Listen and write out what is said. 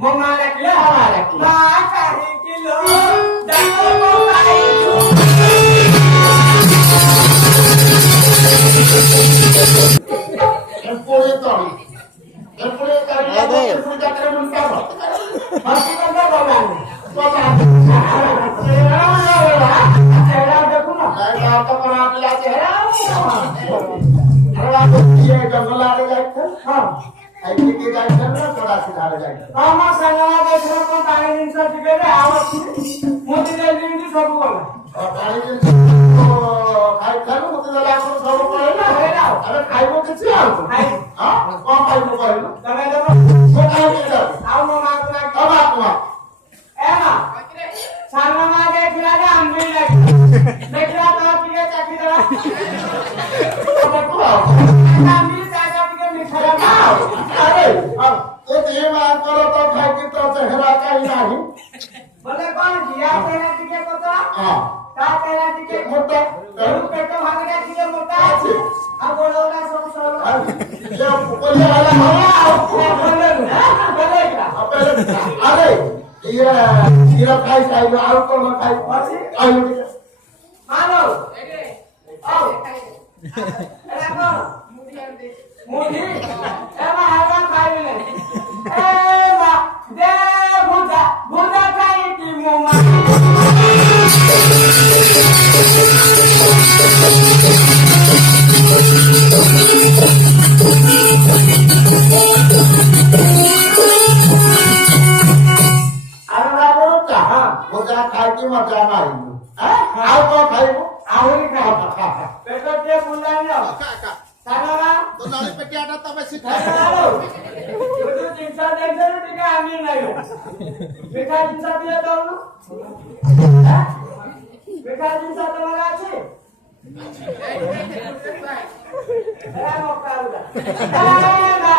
Mama lagi lah, mama lagi. Maka kilo, jatuh mama itu. Empurnya tadi, ada. Sudah kena mencapai. Masih ada bagan. Bagan. Saya ada pun. Saya ada pernah belajar. Kalau dia janggal ada lagi, ऐसे की जाए ना थोड़ा सिधारे जाए मामा संगवा के घर को पानी दिन से दिखे आवाज मोदी दे दिन की सब बोला और पानी दिन को खाई खानु मोदी दे लाख सब बोले ना अरे खाई वो किसी आओ खाई हां कौन खाई वो बोले तमे तो वो खाई के आओ मामा को ना अब आपको ए ना संगवा के खिला दे हम भी लगे देखला तो पीके चाकी दे हम भी चाचा पीके मिठाई खाओ अरे अब तो ये बात करो तो भाई की तो चेहरा का ही नहीं बोले कौन जिया तेरा टिके पता हां का तेरा टिके मोटा जरूर पेट भाग गया टिके मोटा अब बोलो ना सब सोलो ये बोले वाला बोले बोलेगा अरे ये खाई खाई और कौन खाई आई मानो आओ अरे कौन मुझे एमा हवा खाई ले एमा दे भुजा भुजा खाई की मुमा अरे बाबू कहां भुजा खाई की मजा मारी हैं आओ को खाई को आओ ही खाओ पेट के बुला लो साला तो नाले पे क्या आता मैं सिखा रहा हूं तो चिंता देख जरूर ठीक है आमी नहीं हो बेटा चिंता दिया तो हां बेटा चिंता तो लगा আছে এরা মক্কা উড়া এ না